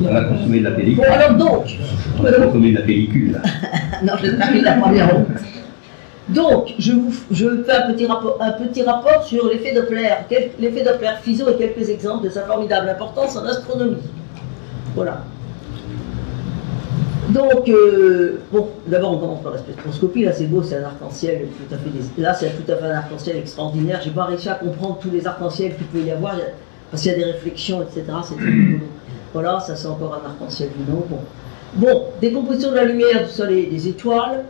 On a consommé de la pellicule. Bon, alors donc. On a consommé de la pellicule. Non, j'ai pas mis la première ronde. Donc, je fais un petit rapport sur l'effet Doppler. L'effet Doppler-Fizeau et quelques exemples de sa formidable importance en astronomie. Voilà. Donc, bon, d'abord on commence par la spectroscopie. Là, c'est beau, c'est un arc-en-ciel tout à fait. Là, c'est tout à fait un arc-en-ciel extraordinaire. J'ai pas réussi à comprendre tous les arcs-en-ciel qu'il peut y avoir, parce qu'il y a des réflexions, etc. C'est très rigolo. Voilà, ça c'est encore un arc-en-ciel vivant. Bon, décomposition de la lumière du Soleil et des étoiles.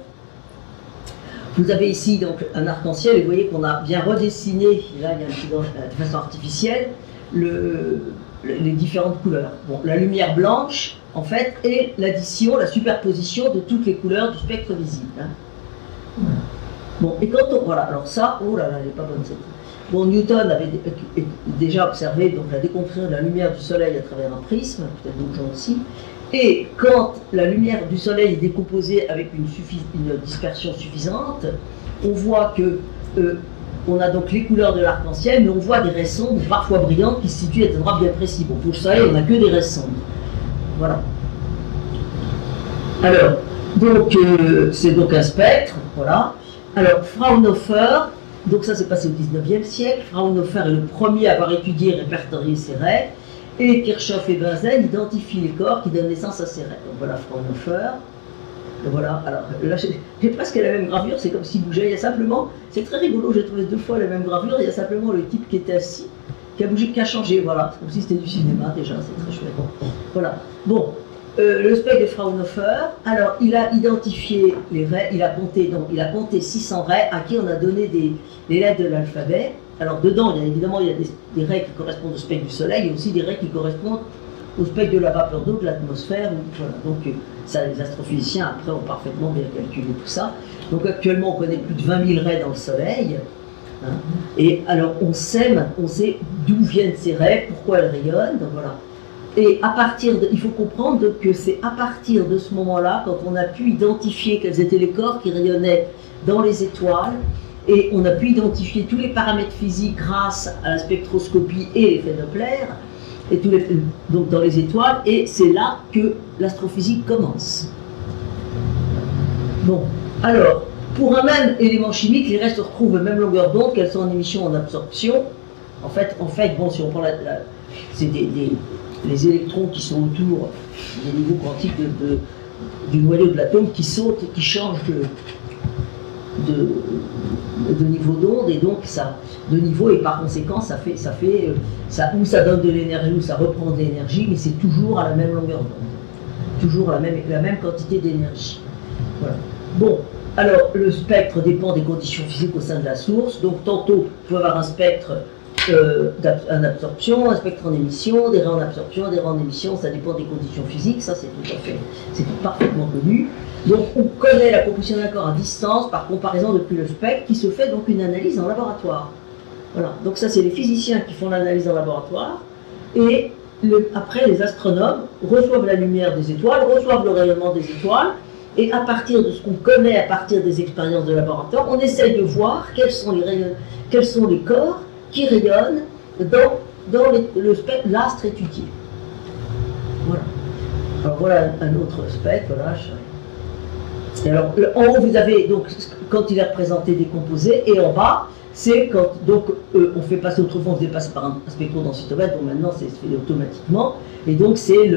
Vous avez ici donc un arc-en-ciel et vous voyez qu'on a bien redessiné, là il y a un petit de façon artificielle, les différentes couleurs. Bon, la lumière blanche, en fait, est l'addition, la superposition de toutes les couleurs du spectre visible. Hein. Bon, et quand on... Voilà, alors ça, oh là là, elle n'est pas bonne cette... Bon, Newton avait déjà observé donc, la décomposition de la lumière du Soleil à travers un prisme, peut-être d'autres gens aussi. Et quand la lumière du Soleil est décomposée avec une dispersion suffisante, on voit que on a donc les couleurs de l'arc-en-ciel, mais on voit des raies sombres, parfois brillantes, qui se situent à des endroits bien précis. Bon, pour le Soleil, on n'a que des raies sombres. Voilà. Alors, donc, c'est donc un spectre, voilà. Alors, Fraunhofer, donc ça s'est passé au 19e siècle. Fraunhofer est le premier à avoir étudié et répertorié ces raies. Et Kirchhoff et Bunsen identifient les corps qui donnent naissance à ces raies. Donc voilà Fraunhofer. Voilà, alors là j'ai presque la même gravure, c'est comme s'il bougeait. Il y a simplement, c'est très rigolo, j'ai trouvé 2 fois la même gravure. Il y a simplement le type qui était assis, qui a bougé, qui a changé. Voilà, c'est comme si c'était du cinéma déjà, c'est très chouette. Voilà, bon, le spectre de Fraunhofer, alors il a identifié les raies, il a compté 600 raies à qui on a donné les lettres de l'alphabet. Alors dedans, évidemment, il y a des raies qui correspondent au spectre du Soleil, et aussi des raies qui correspondent au spectre de la vapeur d'eau, de l'atmosphère. Voilà. Donc ça, les astrophysiciens, après, ont parfaitement bien calculé tout ça. Donc actuellement, on connaît plus de 20 000 raies dans le Soleil. Hein. Et alors, on sait d'où viennent ces raies, pourquoi elles rayonnent. Donc, voilà. Et à partir il faut comprendre que c'est à partir de ce moment-là, quand on a pu identifier quels étaient les corps qui rayonnaient dans les étoiles, et on a pu identifier tous les paramètres physiques grâce à la spectroscopie et l'effet Doppler, et donc dans les étoiles, et c'est là que l'astrophysique commence. Bon, alors, pour un même élément chimique, les raies se retrouvent à même longueur d'onde, qu'elles sont en émission ou en absorption. En fait, bon, si on prend c'est les électrons qui sont autour des niveaux quantiques du noyau de l'atome qui sautent et qui changent de niveau d'onde, et donc ça de niveau, et par conséquent ou ça donne de l'énergie ou ça reprend de l'énergie, mais c'est toujours à la même longueur d'onde, toujours la même quantité d'énergie. Voilà. Bon, alors le spectre dépend des conditions physiques au sein de la source. Donc tantôt il faut avoir un spectre en absorption, un spectre en émission, des raies en absorption, des raies en émission, ça dépend des conditions physiques, ça c'est parfaitement connu. Donc on connaît la composition d'un corps à distance par comparaison depuis le spectre, qui se fait donc une analyse en laboratoire. Voilà, donc ça c'est les physiciens qui font l'analyse en laboratoire, et après les astronomes reçoivent la lumière des étoiles, reçoivent le rayonnement des étoiles, et à partir de ce qu'on connaît, à partir des expériences de laboratoire, on essaye de voir quels sont les corps qui rayonnent dans le spectre, l'astre étudié. Voilà. Alors voilà un autre spectre, voilà. Et alors, en haut, vous avez donc quand il est représenté décomposé, et en bas, c'est quand donc on fait passer, autrefois on faisait passer par un spectrodensitomètre, donc maintenant c'est fait automatiquement, et donc c'est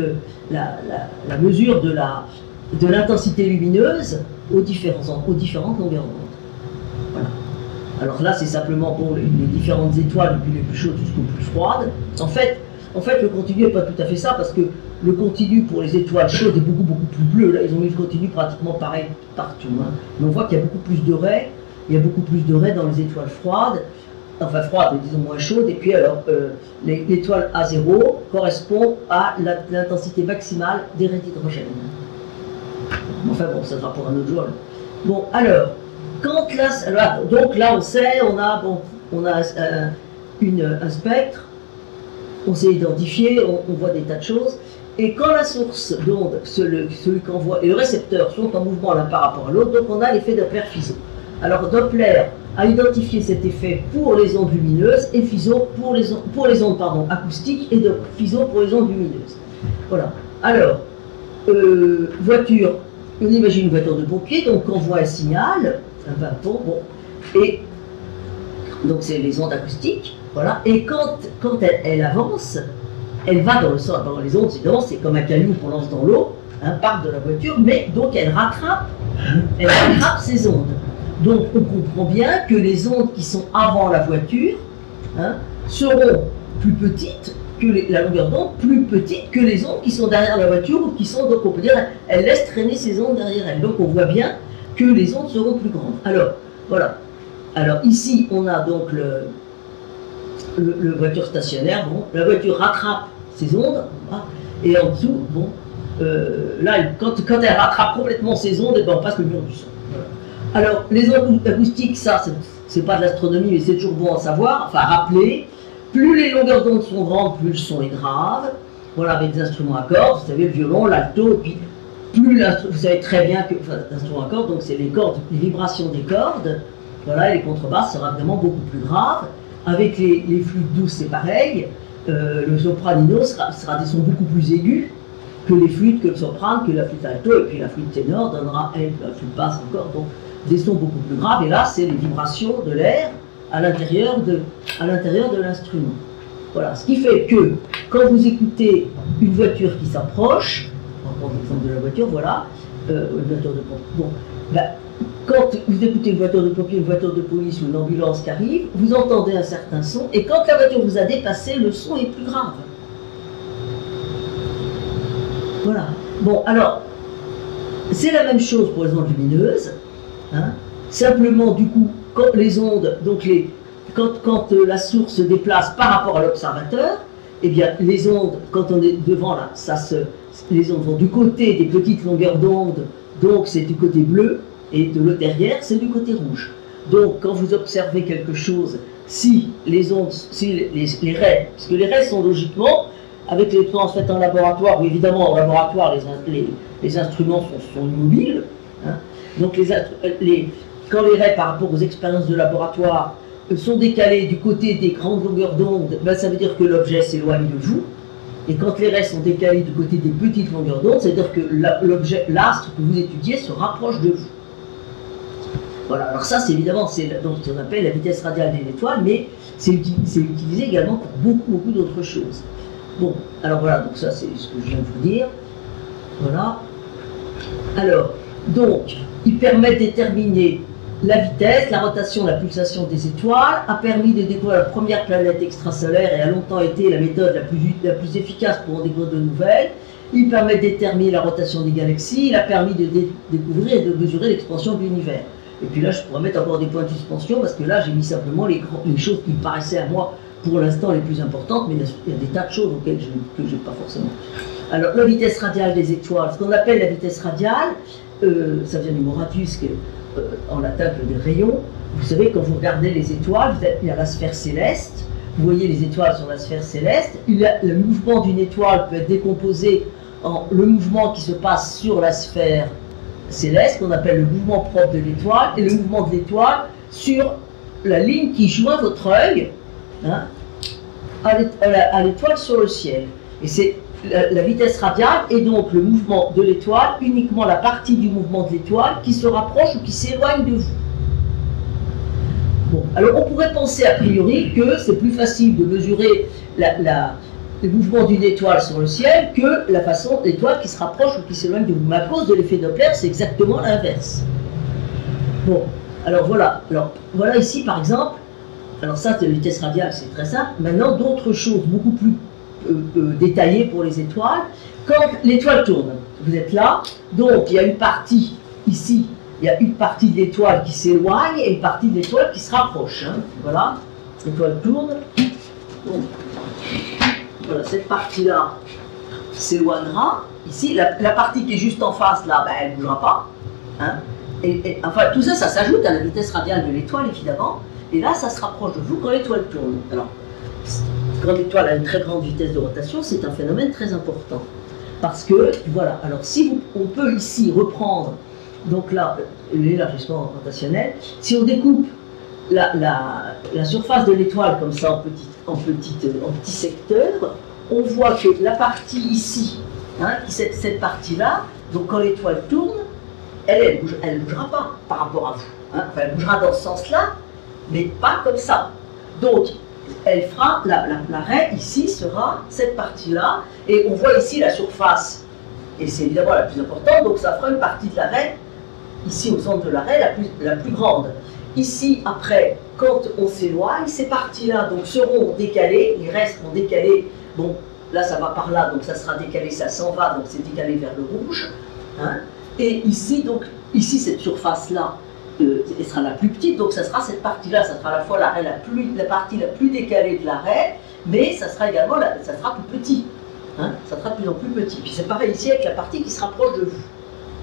la mesure de l'intensité lumineuse aux différentes longueurs d'onde. Voilà. Alors là, c'est simplement pour les différentes étoiles, depuis les plus chaudes jusqu'aux plus froides. En fait, le continu n'est pas tout à fait ça, parce que le continu pour les étoiles chaudes est beaucoup plus bleu. Là, ils ont mis le continu pratiquement pareil partout. Hein. Mais on voit qu'il y a beaucoup plus de raies. Il y a beaucoup plus de raies dans les étoiles froides, enfin froides, disons moins chaudes. Et puis alors, l'étoile A0 correspond à l'intensité maximale des raies d'hydrogène. Enfin bon, ça sera pour un autre jour. Bon, alors, donc là, on sait, on a un spectre, on s'est identifié, on voit des tas de choses, et quand la source d'onde, celui qu'envoie, et le récepteur sont en mouvement l'un par rapport à l'autre, donc on a l'effet Doppler-Fizeau. Alors Doppler a identifié cet effet pour les ondes lumineuses, et Fizeau pour les ondes acoustiques, et Fizeau pour les ondes lumineuses. Voilà. alors, voiture, on imagine une voiture de pompier, donc on voit un signal, un bâton, bon, et donc c'est les ondes acoustiques, voilà, et quand elle avance, elle va dans le sens, dans les ondes, c'est comme un caillou qu'on lance dans l'eau, hein, part de la voiture, mais donc elle rattrape ces ondes. Donc on comprend bien que les ondes qui sont avant la voiture, hein, seront plus petites que la longueur d'onde, plus petite que les ondes qui sont derrière la voiture, ou qui sont, donc on peut dire, elle laisse traîner ces ondes derrière elle. Donc on voit bien que les ondes seront plus grandes. Alors, voilà. Alors ici, on a donc le voiture stationnaire. Bon, la voiture rattrape ces ondes, et en dessous, bon, là, quand elle rattrape complètement ces ondes, et ben on passe le mur du son. Voilà. Alors, les ondes acoustiques, ça, c'est pas de l'astronomie, mais c'est toujours bon à savoir, enfin à rappeler. Plus les longueurs d'onde sont grandes, plus le son est grave. Voilà, avec des instruments à cordes, vous savez, le violon, l'alto, et puis plus vous savez très bien que, enfin, l'instrument à cordes, donc c'est les cordes, les vibrations des cordes, voilà, et les contrebasses sera vraiment beaucoup plus grave. Avec les flûtes douces, c'est pareil. Le sopranino sera des sons beaucoup plus aigus que les flûtes, que le soprano, que la flûte alto, et puis la flûte ténor donnera, elle, la flûte basse encore, donc des sons beaucoup plus graves. Et là, c'est les vibrations de l'air à l'intérieur de l'instrument. Voilà, ce qui fait que quand vous écoutez une voiture qui s'approche, on prend l'exemple de la voiture, voilà, une voiture de pompier. Bon, ben, quand vous écoutez une voiture de pompier, une voiture de police ou une ambulance qui arrive, vous entendez un certain son, et quand la voiture vous a dépassé, le son est plus grave. Voilà. Bon, alors, c'est la même chose pour les ondes lumineuses, hein. Simplement, du coup, quand les ondes, donc quand la source se déplace par rapport à l'observateur, eh bien, les ondes, quand on est devant là, les ondes vont du côté des petites longueurs d'onde, donc c'est du côté bleu, et de l'autre derrière, c'est du côté rouge. Donc, quand vous observez quelque chose, si les ondes, si les raies, parce que les raies sont logiquement, avec les temps faits en laboratoire, où évidemment en laboratoire les instruments sont immobiles, hein, donc quand les raies par rapport aux expériences de laboratoire sont décalées du côté des grandes longueurs d'onde, ben ça veut dire que l'objet s'éloigne de vous. Et quand les raies sont décalées du côté des petites longueurs d'onde, ça veut dire que l'astre que vous étudiez se rapproche de vous. Voilà, alors ça c'est évidemment ce qu'on appelle la vitesse radiale de l'étoile, mais c'est utilisé également pour beaucoup d'autres choses. Bon, alors voilà, donc ça c'est ce que je viens de vous dire. Voilà. Alors, donc, il permet de déterminer la vitesse, la rotation, la pulsation des étoiles, a permis de découvrir la première planète extrasolaire et a longtemps été la méthode la plus efficace pour en découvrir de nouvelles. Il permet de déterminer la rotation des galaxies, il a permis de découvrir et de mesurer l'expansion de l'univers. Et puis là, je pourrais mettre encore des points de suspension, parce que là, j'ai mis simplement les choses qui me paraissaient à moi, pour l'instant, les plus importantes, mais il y a des tas de choses auxquelles je n'ai pas forcément. Alors, la vitesse radiale des étoiles, ce qu'on appelle la vitesse radiale, ça vient du mot radius, qui est en latin des rayons. Vous savez, quand vous regardez les étoiles, il y a la sphère céleste, vous voyez les étoiles sur la sphère céleste, le mouvement d'une étoile peut être décomposé en le mouvement qui se passe sur la sphère céleste, qu'on appelle le mouvement propre de l'étoile, et le mouvement de l'étoile sur la ligne qui joint votre œil, hein, à l'étoile sur le ciel. Et c'est la vitesse radiale est donc le mouvement de l'étoile, uniquement la partie du mouvement de l'étoile qui se rapproche ou qui s'éloigne de vous. Bon, alors on pourrait penser a priori que c'est plus facile de mesurer le mouvement d'une étoile sur le ciel que la façon d'étoile qui se rapproche ou qui s'éloigne de vous. Mais à cause de l'effet Doppler, c'est exactement l'inverse. Bon, alors voilà ici par exemple, alors ça c'est la vitesse radiale, c'est très simple. Maintenant d'autres choses beaucoup plus détaillées pour les étoiles. Quand l'étoile tourne, vous êtes là, donc il y a une partie ici, il y a une partie de l'étoile qui s'éloigne et une partie de l'étoile qui se rapproche. Hein. Voilà, l'étoile tourne. Donc, voilà, cette partie-là s'éloignera. Ici, la partie qui est juste en face, là, ben, elle ne bougera pas. Hein. Enfin, tout ça, ça s'ajoute à la vitesse radiale de l'étoile, évidemment. Et là, ça se rapproche de vous quand l'étoile tourne. Alors, quand l'étoile a une très grande vitesse de rotation, c'est un phénomène très important. Parce que, voilà, alors si on peut ici reprendre, donc là, l'élargissement rotationnel, si on découpe la surface de l'étoile comme ça en petits secteurs, on voit que la partie ici hein, cette partie-là, donc quand l'étoile tourne, elle ne bougera pas par rapport à vous. Hein. Enfin, elle bougera dans ce sens-là, mais pas comme ça. Donc, elle fera, la raie ici sera cette partie-là, et on voit ici la surface, et c'est évidemment la plus importante, donc ça fera une partie de la raie, ici au centre de la raie, la plus grande. Ici, après, quand on s'éloigne, ces parties-là donc seront décalées, les restes seront décalés, bon, là ça va par là, donc ça sera décalé, ça s'en va, donc c'est décalé vers le rouge. Hein. Et ici, donc, ici cette surface-là, elle sera la plus petite, donc ça sera cette partie-là, ça sera à la fois la partie la plus décalée de la raie, mais ça sera également, ça sera plus petit. Hein. Ça sera de plus en plus petit. Puis c'est pareil ici avec la partie qui se rapproche de vous.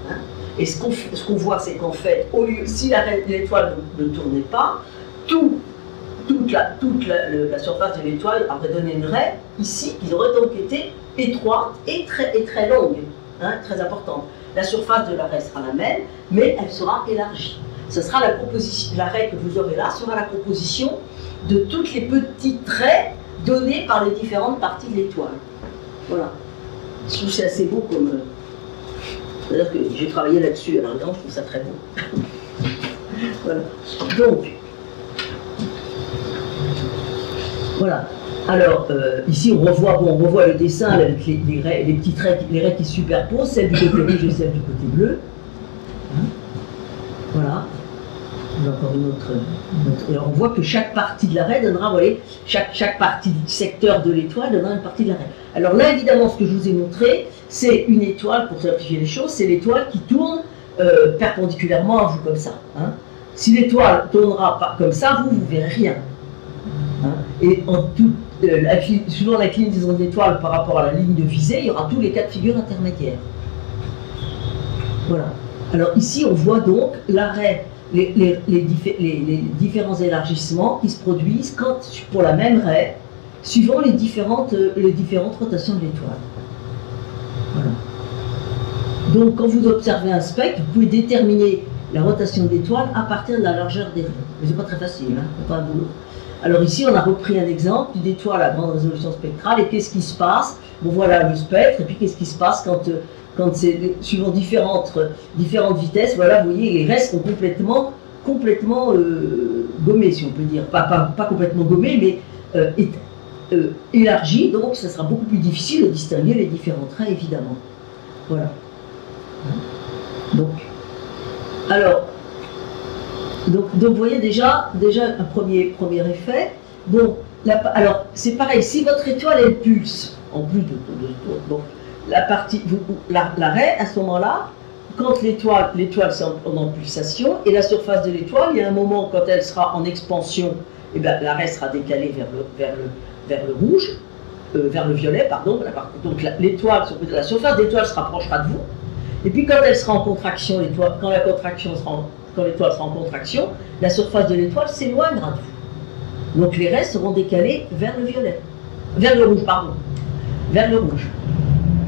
Hein. Et ce qu'on voit, c'est qu'en fait, au lieu, si l'étoile ne tournait pas, toute la surface de l'étoile aurait donné une raie, ici, qui aurait donc été étroite et très longue, hein, très importante. La surface de la raie sera la même, mais elle sera élargie. Ce sera la raie que vous aurez là sera la composition de toutes les petites raies données par les différentes parties de l'étoile. Voilà. Je trouve que c'est assez beau comme... C'est-à-dire que j'ai travaillé là-dessus, alors évidemment, je trouve ça très beau. Voilà. Donc, voilà. Alors, ici, on revoit le dessin avec les petits traits, les raies qui se superposent, celle du côté rouge et celle du côté bleu. Hein. Voilà. Encore une autre. Et on voit que chaque partie de la raie donnera, vous voyez, chaque partie du secteur de l'étoile donnera une partie de la raie. Alors là, évidemment, ce que je vous ai montré, c'est une étoile, pour simplifier les choses, c'est l'étoile qui tourne perpendiculairement à vous, comme ça. Hein. Si l'étoile tournera pas comme ça, vous ne verrez rien. Hein. Et suivant l'inclinaison de l'étoile par rapport à la ligne de visée, il y aura tous les cas de figure intermédiaires. Voilà. Alors ici, on voit donc la raie, les différents élargissements qui se produisent pour la même raie, suivant les différentes rotations de l'étoile. Voilà. Donc, quand vous observez un spectre, vous pouvez déterminer la rotation de l'étoile à partir de la largeur des raies. Mais c'est pas très facile, hein, c'est pas un boulot. Alors ici, on a repris un exemple d'une étoile à grande résolution spectrale, et qu'est-ce qui se passe? Bon, voilà le spectre, et puis qu'est-ce qui se passe quand c'est suivant différentes vitesses? Voilà, vous voyez, les raies sont complètement gommées, si on peut dire. Pas complètement gommées, mais élargies, donc ça sera beaucoup plus difficile de distinguer les différentes raies, évidemment. Voilà. Donc, alors, vous voyez déjà un premier effet. Bon, alors c'est pareil, si votre étoile elle pulse, en plus de donc la raie à ce moment-là, quand l'étoile c'est en pulsation, et la surface de l'étoile, il y a un moment quand elle sera en expansion, et bien la raie sera décalée vers le rouge, vers le violet, pardon. Donc la surface de l'étoile se rapprochera de vous. Et puis quand elle sera en contraction, quand l'étoile sera en contraction, la surface de l'étoile s'éloignera de vous. Donc les raies seront décalées vers le violet. Vers le rouge, pardon. Vers le rouge.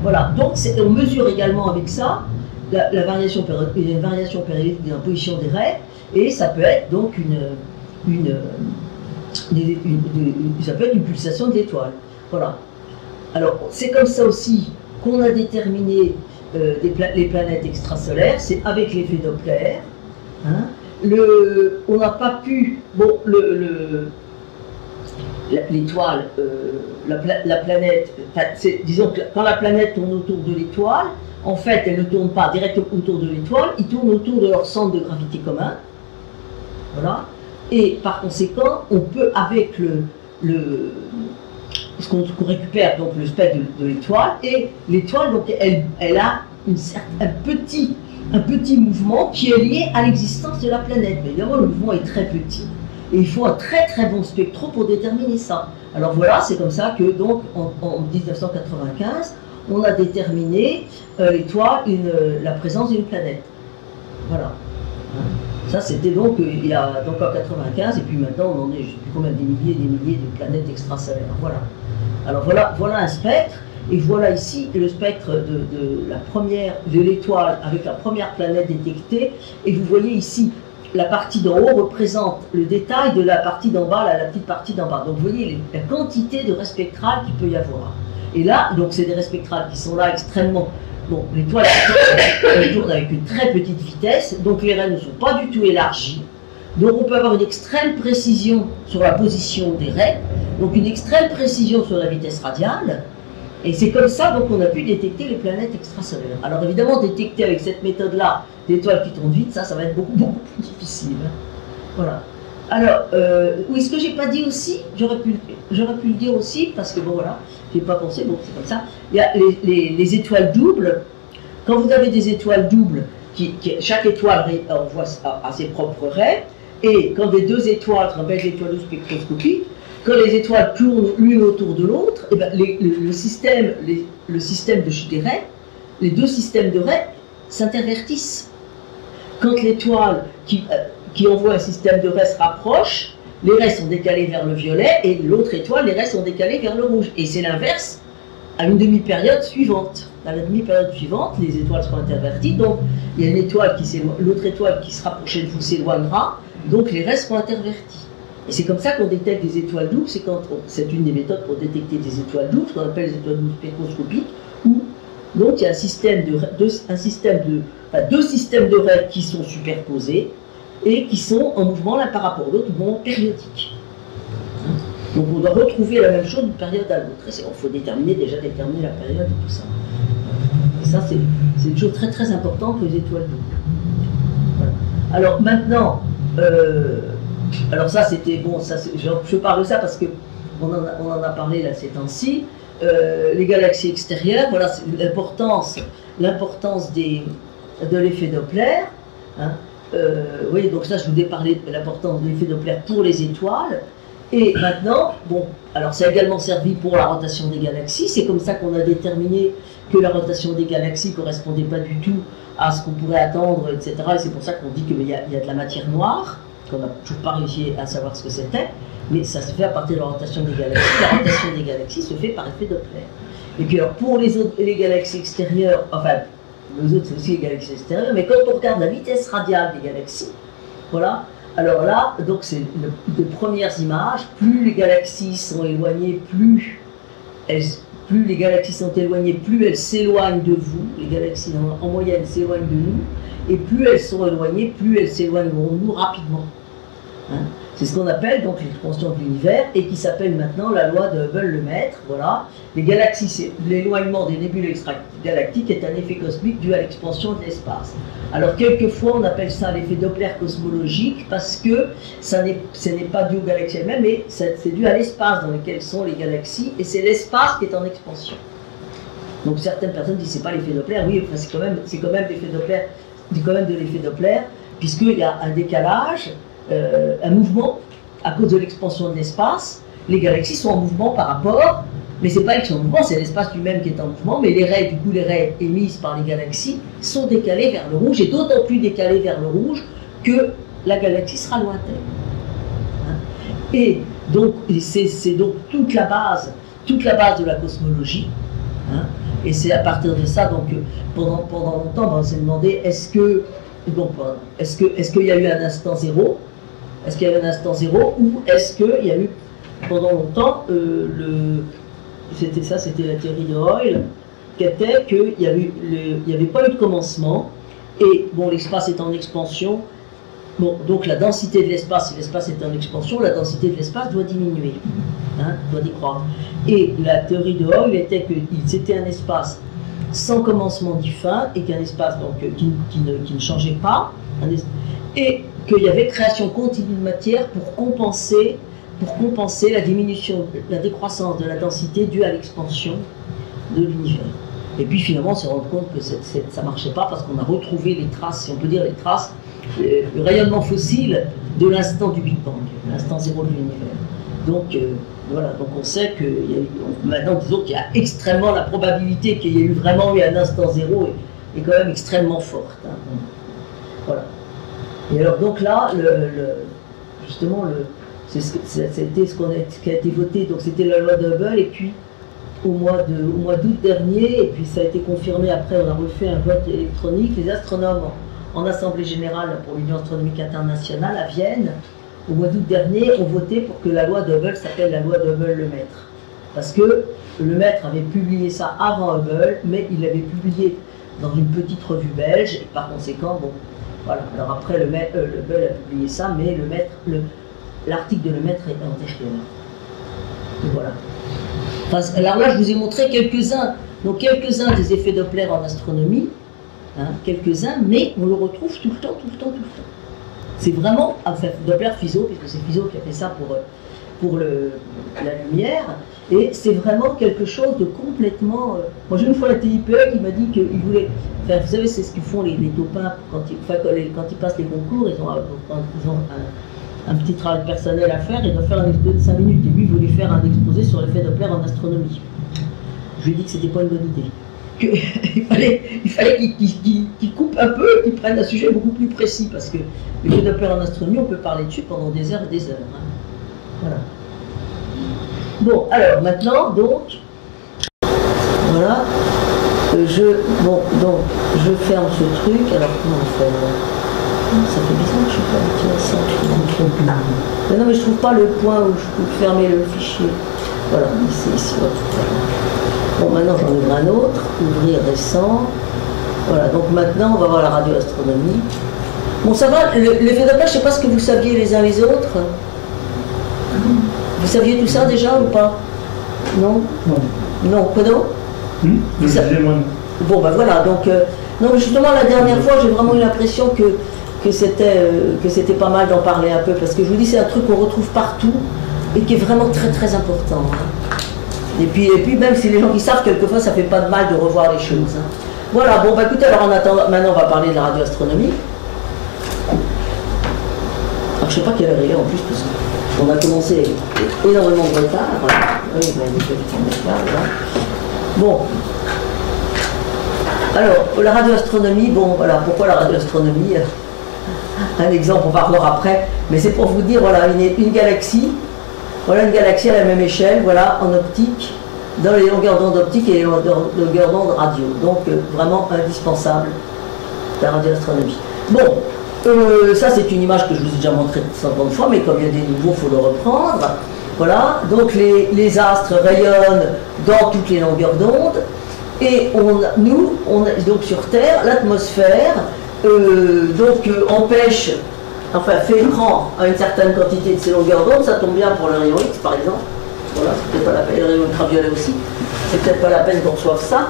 Voilà. Donc on mesure également avec ça la variation périodique de la position des raies, et ça peut être donc ça peut être une pulsation de l'étoile. Voilà. Alors c'est comme ça aussi qu'on a déterminé les planètes extrasolaires, c'est avec l'effet Doppler. Hein. On n'a pas pu, bon, l'étoile, la planète, disons que quand la planète tourne autour de l'étoile, en fait, elle ne tourne pas directement autour de l'étoile, ils tournent autour de leur centre de gravité commun. Voilà. Et par conséquent, on peut, avec ce qu'on récupère, donc le spectre de l'étoile, et l'étoile, donc elle a un petit mouvement qui est lié à l'existence de la planète. Mais évidemment, le mouvement est très petit, et il faut un très bon spectro pour déterminer ça. Alors voilà, c'est comme ça que, donc, en 1995, on a déterminé l'étoile, la présence d'une planète. Voilà. Ça, c'était donc il y a donc en 95, et puis maintenant on en est, je ne sais plus combien, des milliers de planètes extrasolaires. Voilà. Alors voilà un spectre, et voilà ici le spectre de l'étoile avec la première planète détectée, et vous voyez ici la partie d'en haut représente le détail de la partie d'en bas, la petite partie d'en bas. Donc vous voyez la quantité de raies spectrales qu'il peut y avoir. Et là, donc c'est des raies spectrales qui sont là extrêmement... Bon, l'étoile tourne avec une très petite vitesse, donc les raies ne sont pas du tout élargies. Donc on peut avoir une extrême précision sur la position des raies, donc une extrême précision sur la vitesse radiale. Et c'est comme ça donc on a pu détecter les planètes extrasolaires. Alors évidemment, détecter avec cette méthode-là des étoiles qui tournent vite, ça va être beaucoup plus difficile. Voilà. Alors, oui, ce que j'ai pas dit aussi, j'aurais pu le dire aussi, parce que bon voilà, j'ai pas pensé, bon c'est comme ça. Il y a les étoiles doubles. Quand vous avez des étoiles doubles, chaque étoile envoie à ses propres raies, et quand les deux étoiles, ce qu'on appelle l'étoile spectroscopique, quand les étoiles tournent l'une autour de l'autre, eh ben, le système des raies, les deux systèmes de raies s'intervertissent. Quand l'étoile qui envoie un système de raies se rapproche, les raies sont décalées vers le violet et l'autre étoile, les raies sont décalées vers le rouge. Et c'est l'inverse à une demi-période suivante. Dans la demi-période suivante, les étoiles seront interverties, donc il y a une étoile l'autre étoile qui se rapprochait de vous s'éloignera, donc les raies seront interverties. Et c'est comme ça qu'on détecte des étoiles doubles, c'est une des méthodes pour détecter des étoiles doubles, ce qu'on appelle les étoiles doubles spectroscopiques, où donc il y a deux systèmes de raies qui sont superposés, et qui sont en mouvement l'un par rapport à l'autre, mouvement périodique. Donc on doit retrouver la même chose d'une période à l'autre. Il faut déterminer la période et tout ça. Et ça, c'est une chose très très importante pour les étoiles doubles. Voilà. Alors maintenant, alors ça c'était bon, je parle de ça parce que on en a parlé là ces temps-ci. Les galaxies extérieures, voilà l'importance de l'effet Doppler. Hein. Oui, donc ça, je vous ai parlé de l'importance de l'effet Doppler pour les étoiles. Et maintenant, bon, alors ça a également servi pour la rotation des galaxies. C'est comme ça qu'on a déterminé que la rotation des galaxies ne correspondait pas du tout à ce qu'on pourrait attendre, etc. Et c'est pour ça qu'on dit qu'il y a de la matière noire, qu'on n'a toujours pas réussi à savoir ce que c'était. Mais ça se fait à partir de la rotation des galaxies. La rotation des galaxies se fait par effet Doppler. Et puis alors, pour les galaxies extérieures, enfin, les autres, c'est aussi les galaxies extérieures, mais quand on regarde la vitesse radiale des galaxies, voilà, alors là, donc c'est les premières images, plus les galaxies sont éloignées, plus les galaxies sont éloignées, plus elles s'éloignent de vous, les galaxies en moyenne s'éloignent de nous, et plus elles sont éloignées, plus elles s'éloigneront de nous rapidement. Hein. C'est ce qu'on appelle donc l'expansion de l'univers et qui s'appelle maintenant la loi de Hubble-Lemaître. Voilà. Les galaxies, l'éloignement des nébuleux extragalactiques est un effet cosmique dû à l'expansion de l'espace. Alors quelquefois on appelle ça l'effet Doppler cosmologique parce que ce n'est pas dû aux galaxies elles-mêmes, mais c'est dû à l'espace dans lequel sont les galaxies et c'est l'espace qui est en expansion. Donc certaines personnes disent c'est pas l'effet Doppler, oui, enfin, c'est quand même l'effet Doppler, c'est quand même de l'effet Doppler puisqu'il y a un décalage. Un mouvement à cause de l'expansion de l'espace. Les galaxies sont en mouvement par rapport, mais c'est pas elles qui sont en mouvement, c'est l'espace lui-même qui est en mouvement, mais les raies émises par les galaxies sont décalées vers le rouge, et d'autant plus décalées vers le rouge que la galaxie sera lointaine. Hein. Et donc c'est donc toute la base de la cosmologie. Hein. Et c'est à partir de ça, donc pendant longtemps, on s'est demandé est-ce qu'il y a eu un instant zéro? Est-ce qu'il y a eu un instant zéro ou est-ce qu'il y a eu pendant longtemps c'était la théorie de Hoyle qui était qu'il n'y avait pas eu de commencement et bon l'espace est en expansion, bon donc la densité de l'espace, si l'espace est en expansion, la densité de l'espace doit diminuer, hein, doit décroître. Et la théorie de Hoyle était que c'était un espace sans commencement du fin et qu'un espace donc, qui ne changeait pas, et qu'il y avait création continue de matière pour compenser la diminution, la décroissance de la densité due à l'expansion de l'univers. Et puis finalement on s'est rendu compte que ça ne marchait pas parce qu'on a retrouvé les traces, si on peut dire les traces, le rayonnement fossile de l'instant du Big Bang, l'instant zéro de l'univers. Donc voilà, donc on sait que maintenant disons qu'il y a extrêmement la probabilité qu'il y ait vraiment eu un instant zéro est quand même extrêmement forte. Hein. Voilà. Et alors donc là, c'était ce qui a été voté, donc c'était la loi de Hubble, et puis au mois d'août dernier, et puis ça a été confirmé après, on a refait un vote électronique, les astronomes en Assemblée Générale pour l'Union Astronomique Internationale à Vienne, au mois d'août dernier, ont voté pour que la loi de Hubble s'appelle la loi de Hubble-Lemaître. parce que le maître avait publié ça avant Hubble, mais il l'avait publié dans une petite revue belge, et par conséquent, bon, voilà. Alors après, le Hubble a publié ça, mais l'article de Lemaître est antérieur. Et voilà. Enfin, alors là, je vous ai montré quelques-uns des effets Doppler en astronomie, hein, quelques-uns, mais on le retrouve tout le temps, tout le temps, tout le temps. C'est vraiment, enfin, Doppler Fizeau, puisque c'est Fizeau qui a fait ça pour la lumière, et c'est vraiment quelque chose de complètement... Moi j'ai une fois la TIPE qui m'a dit qu'il voulait... Enfin, vous savez, c'est ce qu'ils font les taupins quand ils passent les concours, ils ont un petit travail personnel à faire, ils doivent faire un exposé de 5 minutes, et lui il voulait faire un exposé sur l'effet Doppler en astronomie. Je lui ai dit que c'était pas une bonne idée. Il fallait qu'il coupe un peu, qu'il prenne un sujet beaucoup plus précis, parce que l'effet Doppler en astronomie, on peut parler dessus pendant des heures et des heures. Hein. Voilà. Bon, alors maintenant, donc, voilà, donc, je ferme ce truc. Alors, comment on fait là? Ça fait bizarre, je sais pas, tu vois ça, je trouve plus. Mais non, mais je trouve pas le point où je peux fermer le fichier. Voilà, c'est ici, voilà. Bon, maintenant j'en ouvre un autre, ouvrir récent. Voilà, donc maintenant on va voir la radioastronomie. Bon, ça va, l'effet Doppler, je ne sais pas ce que vous saviez les uns les autres. Vous saviez tout ça déjà ou pas? Non? Non, pardon? Bon, ben voilà, donc, non, justement, la dernière fois, j'ai vraiment eu l'impression que c'était pas mal d'en parler un peu, parce que je vous dis, c'est un truc qu'on retrouve partout et qui est vraiment très très important. Hein. Et puis, même si les gens qui savent, quelquefois, ça fait pas de mal de revoir les choses. Hein. Voilà, bon, bah écoutez, alors en attendant, maintenant on va parler de la radioastronomie. Alors, je sais pas quelle heure il est en plus, parce qu'on a commencé énormément de retard. Voilà. Oui, ben, il y a quelques retard, là. Bon. Alors, la radioastronomie, bon, voilà, pourquoi la radioastronomie? Un exemple, on va revoir après, mais c'est pour vous dire, voilà, une galaxie, voilà une galaxie à la même échelle, voilà, en optique, dans les longueurs d'onde optiques et les longueurs d'onde radio. Donc, vraiment indispensable, la radioastronomie. Bon, ça c'est une image que je vous ai déjà montrée 50 fois, mais comme il y a des nouveaux, il faut le reprendre. Voilà, donc les astres rayonnent dans toutes les longueurs d'onde, et donc sur Terre, l'atmosphère, empêche, enfin fait écran à une certaine quantité de ces longueurs d'onde. Ça tombe bien pour le rayon X par exemple, voilà, c'est peut-être pas la peine, le rayon ultraviolet aussi, c'est peut-être pas la peine qu'on reçoive ça.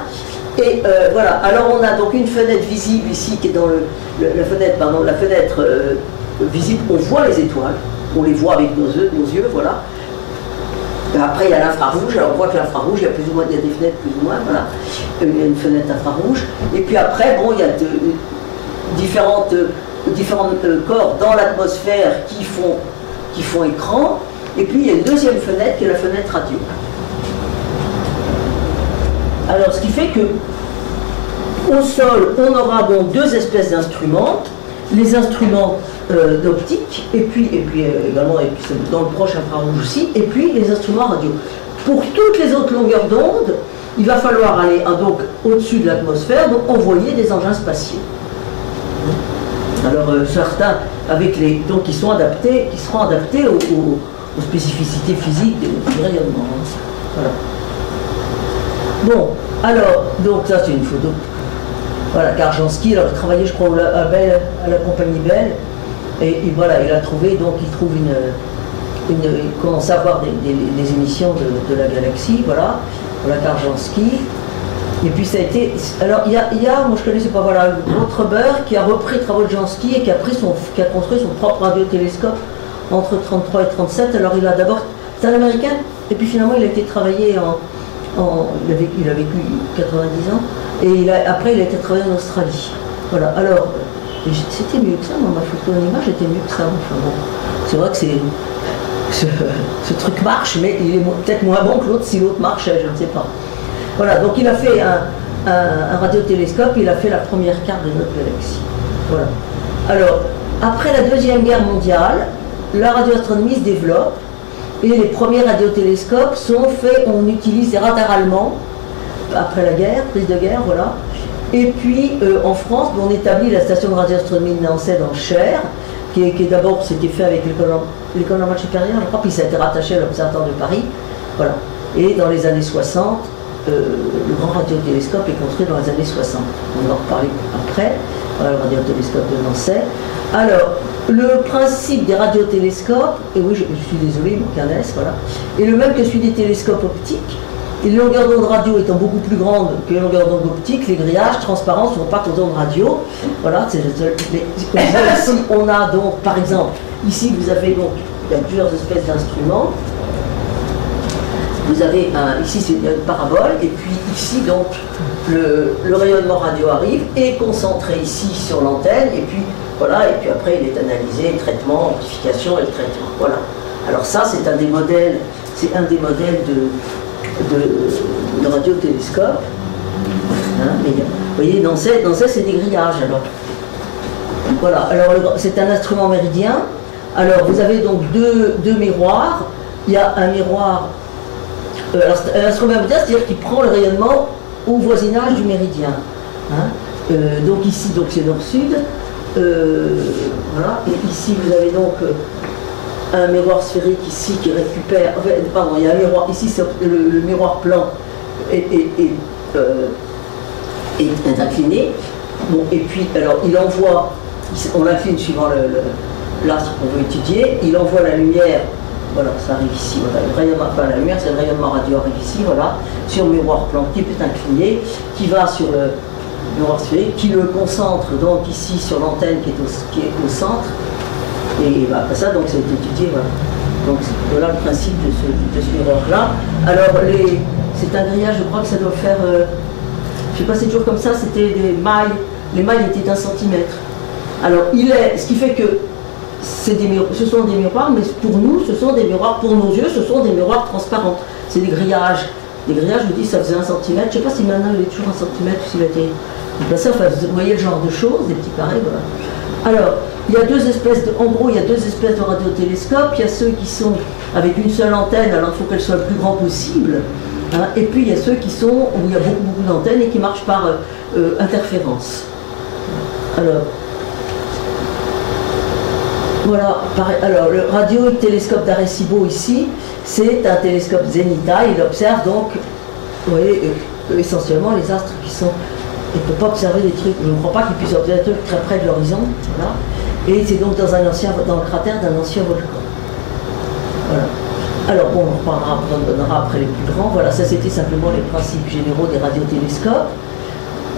Et voilà, alors on a donc une fenêtre visible ici qui est dans la fenêtre visible, on voit les étoiles, on les voit avec nos yeux, voilà. Et après il y a l'infrarouge, alors on voit que l'infrarouge, il y a des fenêtres plus ou moins, voilà, il y a une fenêtre infrarouge, et puis après, bon, il y a différents corps dans l'atmosphère qui font écran, et puis il y a une deuxième fenêtre qui est la fenêtre radio. Alors ce qui fait que au sol, on aura donc deux espèces d'instruments, les instruments d'optique, et puis également, et puis dans le proche infrarouge aussi, et puis les instruments radio. Pour toutes les autres longueurs d'onde, il va falloir aller donc au-dessus de l'atmosphère, donc envoyer des engins spatiaux. Alors certains donc qui seront adaptés aux spécificités physiques du rayonnement. Voilà. Bon, alors, donc ça c'est une photo. Voilà, Karjanski, alors il travaillait je crois à la compagnie Bell, et voilà, il a trouvé, donc il trouve il commence à avoir des émissions de la galaxie, voilà Karjanski. Et puis ça a été, alors il y a moi je connaissais pas, voilà, Rothrober qui a repris les travaux de Jansky et qui a construit son propre radiotélescope entre 1933 et 1937. Alors il a d'abord, c'est un Américain, et puis finalement il a été travaillé il a vécu 90 ans, et après il a été travaillé en Australie. Voilà, alors c'était mieux que ça, moi ma photo en image était mieux que ça, enfin bon, c'est vrai que ce truc marche, mais il est peut-être moins bon que l'autre, si l'autre marchait, je ne sais pas. Voilà, donc il a fait un radiotélescope, il a fait la première carte de notre galaxie. Voilà. Alors, après la Deuxième Guerre mondiale, la radioastronomie se développe, et les premiers radiotélescopes sont faits, on utilise des radars allemands, après la guerre, prise de guerre, voilà. Et puis, en France, on établit la station de radioastronomie de Nancy dans le Cher, qui d'abord, c'était fait avec l'école normale supérieure, je crois, puis ça a été rattaché à l'Observatoire de Paris. Voilà. Et dans les années 60, le grand radiotélescope est construit dans les années 60. On va en reparler après. Voilà, le radiotélescope de Nancy. Alors, le principe des radiotélescopes, et oui, je suis désolé, il manque un S, voilà, est le même que celui des télescopes optiques. Et les longueurs d'onde radio étant beaucoup plus grandes que les longueurs d'onde optiques, les grillages transparents ne sont pas qu'aux ondes radio. Voilà, c'est comme ça. Ici, on a donc, par exemple, ici vous avez donc, il y a plusieurs espèces d'instruments. Vous avez ici c'est une parabole, et puis ici donc le rayonnement radio arrive, est concentré ici sur l'antenne, et puis voilà, et puis après il est analysé, traitement, amplification et traitement. Voilà. Alors ça c'est un des modèles, de radiotélescope. Hein, mais, vous voyez, dans ces c'est des grillages alors. Voilà, alors c'est un instrument méridien. Alors vous avez donc deux miroirs. Il y a un miroir. Un instrument méridien, c'est-à-dire qu'il prend le rayonnement au voisinage du méridien. Hein. Donc ici, donc c'est nord-sud. Voilà. Et ici, vous avez donc un miroir sphérique ici qui récupère. Enfin, pardon, il y a un miroir. Ici, c'est le miroir plan est incliné. Bon, et puis, alors, il envoie. On l'incline suivant l'astre qu'on veut étudier. Il envoie la lumière. Voilà, ça arrive ici, voilà. Le rayonnement, enfin, la lumière, c'est le rayonnement radio arrive ici, voilà, sur le miroir plan qui est incliné, qui va sur le miroir sphérique, qui le concentre donc ici sur l'antenne qui est au centre, et bah, après ça, donc c'est étudié, voilà. Donc voilà le principe de ce miroir-là. Alors, c'est un grillage, je crois que ça doit faire, je sais pas, c'est toujours comme ça, c'était des mailles, les mailles étaient d'1 centimètre. Alors, ce qui fait que ce sont des miroirs, mais pour nous, ce sont des miroirs, pour nos yeux, ce sont des miroirs transparents. C'est des grillages. Des grillages, je vous dis, ça faisait 1 centimètre. Je ne sais pas si maintenant il est toujours 1 centimètre ou s'il a été déplacé. Enfin, vous voyez le genre de choses, des petits carrés, voilà. Alors, il y a en gros, il y a deux espèces de radiotélescopes. Il y a ceux qui sont avec une seule antenne, alors il faut qu'elle soit le plus grand possible. Hein, et puis, il y a ceux qui sont où il y a beaucoup d'antennes et qui marchent par interférence. Alors, voilà, alors le radiotélescope d'Arecibo ici, c'est un télescope zénithal, il observe donc, vous voyez, essentiellement les astres qui sont, il ne peut pas observer des trucs, je ne crois pas qu'il puisse observer des trucs très près de l'horizon, voilà, et c'est donc dans le cratère d'un ancien volcan. Voilà. Alors bon, on donnera après les plus grands, voilà, ça c'était simplement les principes généraux des radiotélescopes.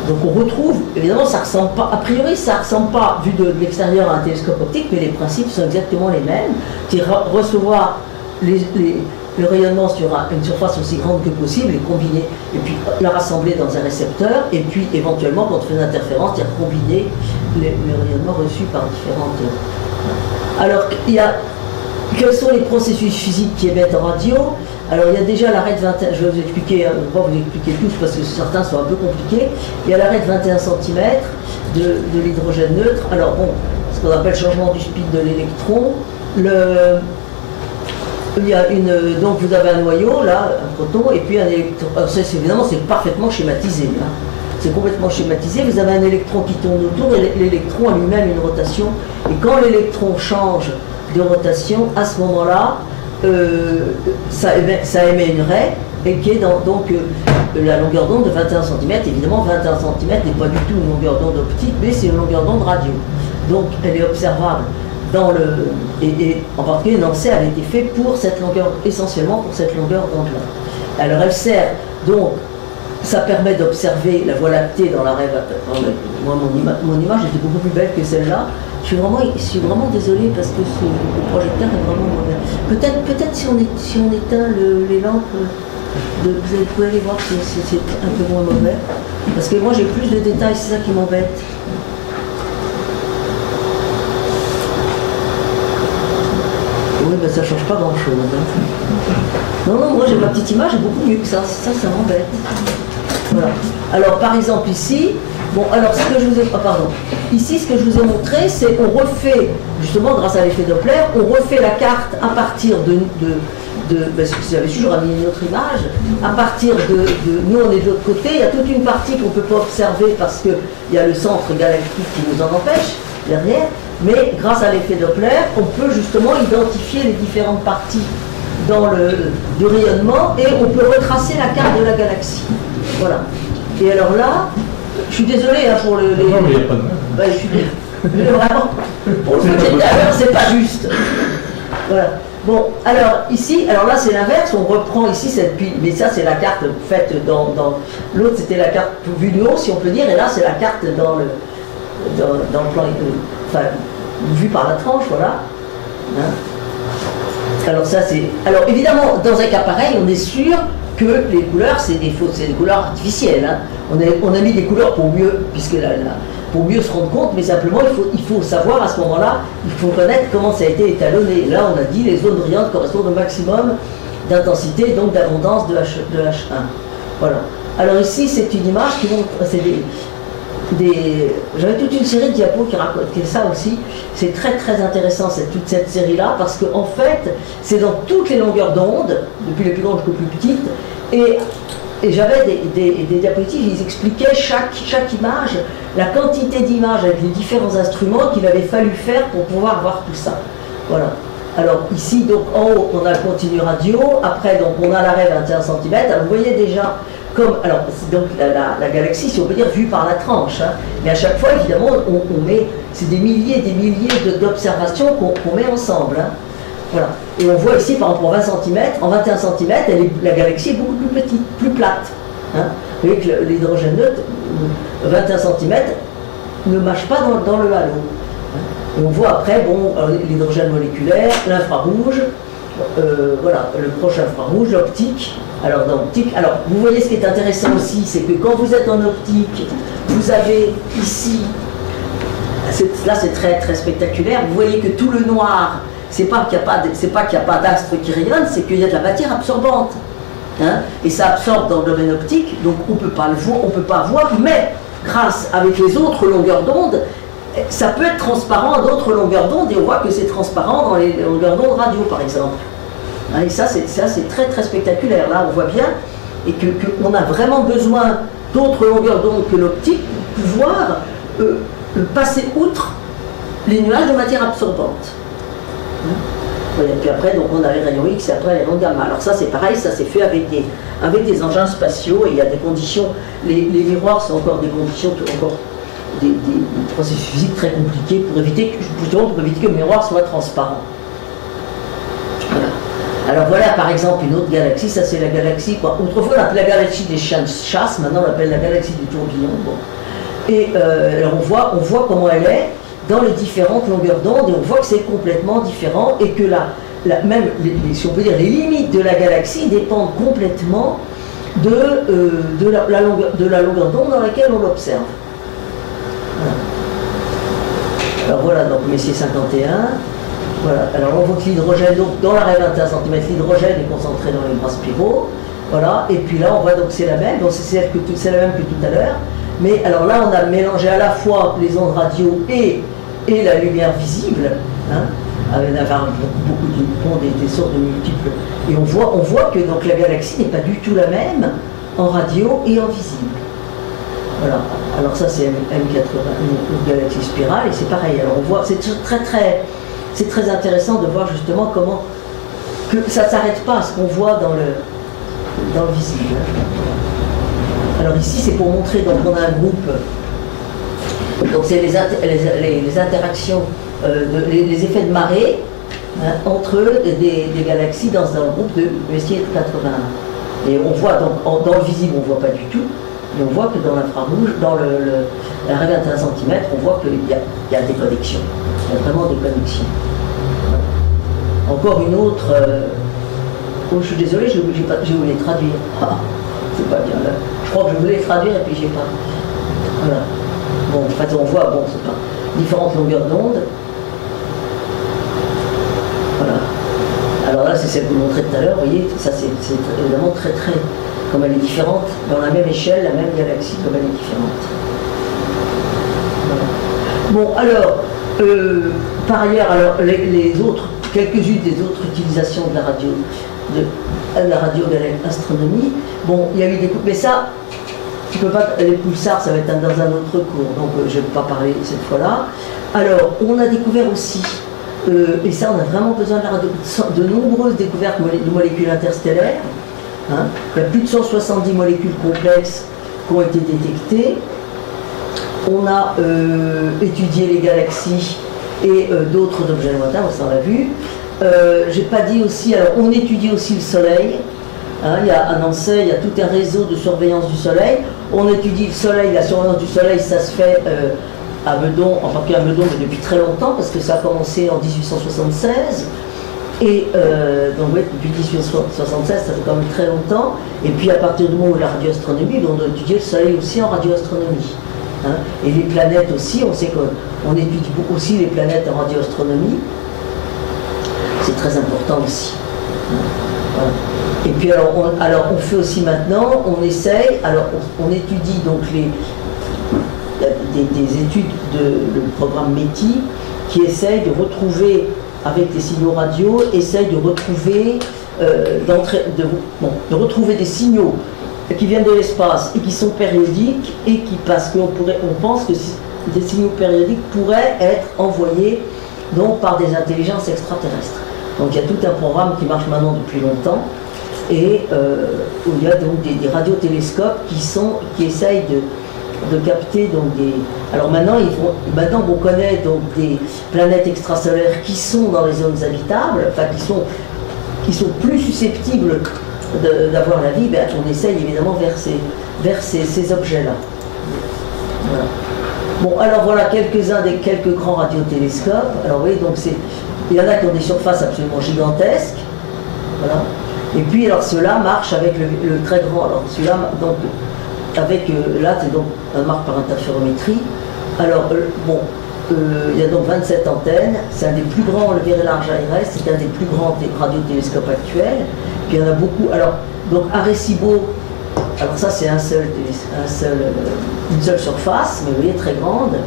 Donc on retrouve, évidemment ça ressemble pas, a priori ça ressemble pas, vu de l'extérieur, à un télescope optique, mais les principes sont exactement les mêmes. C'est recevoir le rayonnement sur une surface aussi grande que possible et combiner, et puis la rassembler dans un récepteur, et puis éventuellement quand on fait une interférence, c'est-à-dire combiner les rayonnements reçus par différentes... Alors quels sont les processus physiques qui émettent en radio? Alors il y a déjà l'arrêt de 21, je vais vous expliquer, je ne vais pas vous expliquer tous parce que certains sont un peu compliqués. Il y a l'arrêt de 21 cm de l'hydrogène neutre. Alors bon, ce qu'on appelle changement du spin de l'électron. Il y a donc vous avez un noyau là, un proton, et puis un électron. Alors ça, évidemment c'est parfaitement schématisé. Hein. C'est complètement schématisé. Vous avez un électron qui tourne autour et l'électron a lui-même une rotation. Et quand l'électron change de rotation, à ce moment-là, ça émet une raie et qui est donc la longueur d'onde de 21 cm. Évidemment, 21 cm n'est pas du tout une longueur d'onde optique, mais c'est une longueur d'onde radio. Donc, elle est observable dans et en particulier, Nancy avait été fait pour cette longueur, essentiellement pour cette longueur d'onde-là. Alors, elle sert donc, ça permet d'observer la Voie lactée dans la rêve. Moi, mon image était beaucoup plus belle que celle-là. Je suis vraiment désolée parce que le projecteur est vraiment mauvais. Peut-être si on éteint les lampes, vous pouvez aller voir que c'est un peu moins mauvais. Parce que moi j'ai plus de détails, c'est ça qui m'embête. Oui, ben ça change pas grand-chose. Hein. Non, moi j'ai ma petite image, est beaucoup mieux que ça. Ça m'embête. Voilà. Alors par exemple ici, bon, alors ce que je vous ai... Ici, ce que je vous ai montré, c'est qu'on refait, justement grâce à l'effet Doppler, on refait la carte à partir parce que j'avais toujours mis une autre image, à partir nous on est de l'autre côté, il y a toute une partie qu'on ne peut pas observer parce qu'il y a le centre galactique qui nous en empêche, derrière, mais grâce à l'effet Doppler, on peut justement identifier les différentes parties du rayonnement et on peut retracer la carte de la galaxie. Voilà. Et alors là, je suis désolé hein, pour les... Non, mais il n'y a pas de... Ben, je suis mais vraiment, pour le spectateur, c'est pas juste. Voilà. Bon, alors ici, alors là c'est l'inverse, on reprend ici cette pile, mais ça c'est la carte faite dans l'autre c'était la carte vue du haut si on peut dire, et là c'est la carte dans le plan, enfin, vue par la tranche, voilà. Hein. Alors ça c'est, alors évidemment dans un cas pareil, on est sûr que les couleurs c'est des couleurs artificielles. Hein. On a mis des couleurs pour mieux, puisque pour mieux se rendre compte, mais simplement il faut savoir à ce moment-là, il faut connaître comment ça a été étalonné. Là on a dit les zones brillantes correspondent au maximum d'intensité, donc d'abondance de H1. Voilà. Alors ici c'est une image qui montre, c'est j'avais toute une série de diapos qui racontaient ça aussi. C'est très très intéressant toute cette série-là, parce qu'en fait c'est dans toutes les longueurs d'onde, depuis les plus grandes jusqu'aux plus petites, et j'avais des diapositives, ils expliquaient chaque image, la quantité d'images avec les différents instruments qu'il avait fallu faire pour pouvoir voir tout ça. Voilà. Alors ici, donc en haut, on a le continu radio, après donc on a l'arrêt 21 cm. Alors vous voyez déjà comme, alors donc la galaxie, si on peut dire, vue par la tranche, hein. Mais à chaque fois, évidemment, on met, c'est des milliers et des milliers d'observations qu'on met ensemble. Hein. Voilà. Et on voit ici, par exemple, en 20 cm, en 21 cm, la galaxie est beaucoup plus petite, plus plate. Hein. Vous voyez que l'hydrogène neutre, 21 cm, ne mâche pas dans le halo. Et on voit après, bon, l'hydrogène moléculaire, l'infrarouge, voilà, le proche infrarouge, l'optique. Alors dans l'optique, alors vous voyez ce qui est intéressant aussi, c'est que quand vous êtes en optique, vous avez ici, là c'est très très spectaculaire, vous voyez que tout le noir, c'est pas qu'il n'y a pas d'astre qui rayonne, c'est qu'il y a de la matière absorbante. Hein, et ça absorbe dans le domaine optique, donc on peut pas le voir, on peut pas voir, mais grâce avec les autres longueurs d'onde, ça peut être transparent à d'autres longueurs d'onde, et on voit que c'est transparent dans les longueurs d'onde radio par exemple. Hein, et ça c'est très très spectaculaire, là on voit bien, et qu'on a vraiment besoin d'autres longueurs d'onde que l'optique pour pouvoir passer outre les nuages de matière absorbante. Et puis après, donc on a les rayons X et après les rayons gamma. Alors ça c'est pareil, ça c'est fait avec des engins spatiaux, et il y a des conditions, les miroirs sont encore des conditions, encore des processus physiques très compliqués pour éviter que le miroir soit transparent. Voilà. Alors voilà par exemple une autre galaxie, ça c'est la galaxie, quoi. Autrefois on appelait la galaxie des chiens de chasse, maintenant on l'appelle la galaxie du tourbillon. Bon. Et alors on voit comment elle est dans les différentes longueurs d'onde, et on voit que c'est complètement différent, et que même, si on peut dire, les limites de la galaxie dépendent complètement de la longueur d'onde dans laquelle on l'observe. Voilà. Alors voilà, donc Messier 51. Voilà. Alors on voit que l'hydrogène, donc dans l'arrêt 21 cm, l'hydrogène est concentré dans les bras spiraux. Voilà, et puis là on voit donc c'est la même, donc c'est la même que tout à l'heure. Mais alors là on a mélangé à la fois les ondes radio et la lumière visible, hein, avec beaucoup de des sortes de multiples. Et on voit que donc la galaxie n'est pas du tout la même en radio et en visible. Voilà. Alors ça c'est M80, une galaxie spirale, et c'est pareil. Alors on voit, c'est très intéressant de voir justement comment que ça ne s'arrête pas à ce qu'on voit dans le visible. Alors ici c'est pour montrer, donc on a un groupe. Donc c'est les interactions, les effets de marée, hein, entre des galaxies dans un groupe de Messier 81. Et on voit donc, dans le visible on ne voit pas du tout, mais on voit que dans l'infrarouge, dans l'arrêt 21 cm, on voit qu'il y a des connexions. Il y a vraiment des connexions. Encore une autre, oh, je suis désolé, j'ai voulu les traduire. Ah, c'est pas bien là. Je crois que je voulais les traduire et puis j'ai pas. Voilà. Bon, en fait, on voit, bon, c'est pas différentes longueurs d'onde. Voilà. Alors là, c'est celle que je vous montrais tout à l'heure, vous voyez, ça c'est évidemment très, comme elle est différente, dans la même échelle, la même galaxie, comme elle est différente. Voilà. Bon, alors, par ailleurs, alors, les autres, quelques-unes des autres utilisations de la radioastronomie, bon, il y a eu des coupes, mais ça, tu peux pas, les pulsars, ça va être dans un autre cours, donc je ne vais pas parler cette fois-là. Alors, on a découvert aussi Et ça, on a vraiment besoin de la radio. De nombreuses découvertes de molécules interstellaires. Hein. Il y a plus de 170 molécules complexes qui ont été détectées. On a étudié les galaxies et d'autres objets lointains, ça on l'a vu. J'ai pas dit aussi, alors on étudie aussi le Soleil. Hein, il y a à Nancy, il y a tout un réseau de surveillance du Soleil. On étudie le Soleil, la surveillance du Soleil, ça se fait à Meudon, enfin pas à Meudon, mais depuis très longtemps, parce que ça a commencé en 1876. Et donc oui, depuis 1876, ça fait quand même très longtemps. Et puis à partir du moment où la radioastronomie, on a étudié le Soleil aussi en radioastronomie. Hein, et les planètes aussi, on sait qu'on étudie aussi les planètes en radioastronomie. C'est très important aussi. Voilà. Et puis alors on fait aussi maintenant, on essaye, alors on étudie donc des études le programme METI qui essaye de retrouver, avec les signaux radio, essaye de retrouver, de retrouver des signaux qui viennent de l'espace et qui sont périodiques et qui, parce qu'on pense que des signaux périodiques pourraient être envoyés donc par des intelligences extraterrestres. Donc il y a tout un programme qui marche maintenant depuis longtemps et où il y a donc des radiotélescopes qui essayent de capter donc des. Alors maintenant on connaît donc des planètes extrasolaires qui sont dans les zones habitables, enfin qui sont plus susceptibles d'avoir la vie. Ben, on essaye évidemment vers ces objets-là. Voilà. Bon, alors voilà quelques grands radiotélescopes. Alors oui, donc il y en a qui ont des surfaces absolument gigantesques. Voilà. Et puis alors ceux-là marchent avec le très grand. Alors celui-là, donc avec là, c'est donc un marque par interférométrie. Alors il y a donc 27 antennes. C'est un des plus grands, le Very Large ARS, c'est un des plus grands radiotélescopes actuels. Puis il y en a beaucoup. Alors donc Arecibo. Alors ça c'est une seule surface, mais vous voyez très grande.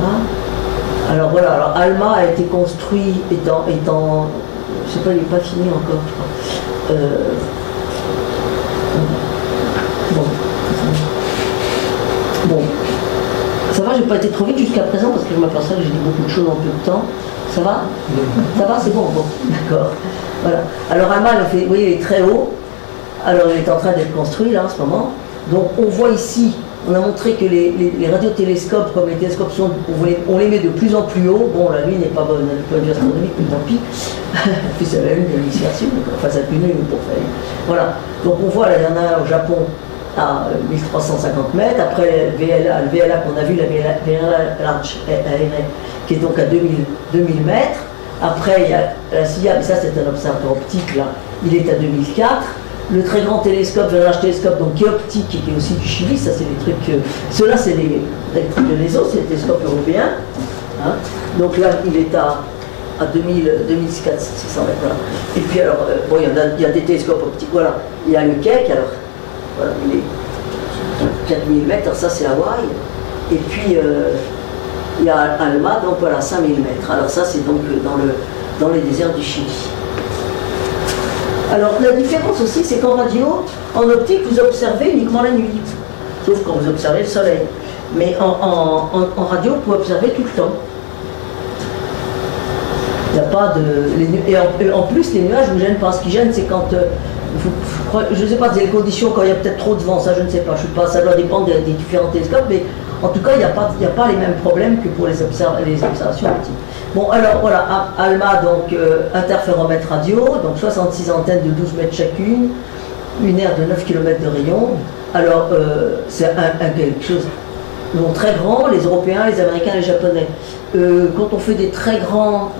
Voilà. Alors voilà, alors ALMA a été construit étant je sais pas, il n'est pas fini encore, je crois. Bon, ça va, j'ai pas été trop vite jusqu'à présent parce que je m'aperçois que j'ai dit beaucoup de choses en peu de temps. Ça va? Ça va, c'est bon, d'accord. Voilà. Alors ALMA, vous voyez, il est très haut. Alors il est en train d'être construit là en ce moment. Donc on voit ici, on a montré que les radiotélescopes, comme les télescopes sont, on les met de plus en plus haut. Bon, la Lune n'est pas bonne du point de vue astronomique, mais tant pis. Puis c'est la Lune de l'hémisphère sud, enfin c'est une Lune pour faire. Voilà. Donc on voit, là, il y en a au Japon à 1350 mètres. Après le VLA qu'on a vu, la VLA Large ARS, qui est donc à 2000 mètres. Après il y a la CIA, mais ça c'est un observateur optique là, il est à 2004. Le très grand télescope, le large télescope, donc qui est optique et qui est aussi du Chili, ça c'est les trucs. Ceux-là c'est les trucs de l'ESO, c'est les télescopes européens. Hein. Donc là il est à 2400 mètres. Voilà. Et puis alors, bon, il y a des télescopes optiques, voilà. Il y a le Keck, alors, voilà, il est 4000 mètres, alors ça c'est Hawaï. Et puis il y a ALMA, donc voilà, 5000 mètres. Alors ça c'est donc dans les déserts du Chili. Alors la différence aussi, c'est qu'en radio, en optique, vous observez uniquement la nuit, sauf quand vous observez le soleil. Mais en radio, vous pouvez observer tout le temps. Il n'y a pas de... Et en plus, les nuages ne vous gênent pas. Ce qui gêne, c'est quand... je ne sais pas, c'est les conditions, quand il y a peut-être trop de vent, ça je ne sais pas. Je suis pas, ça doit dépendre des différents télescopes, mais en tout cas, il n'y a pas les mêmes problèmes que pour les observations optiques. Bon, alors voilà, ALMA, donc interféromètre radio, donc 66 antennes de 12 mètres chacune, une aire de 9 km de rayon. Alors, c'est quelque chose de très grand, les Européens, les Américains, les Japonais. Quand on fait des très grands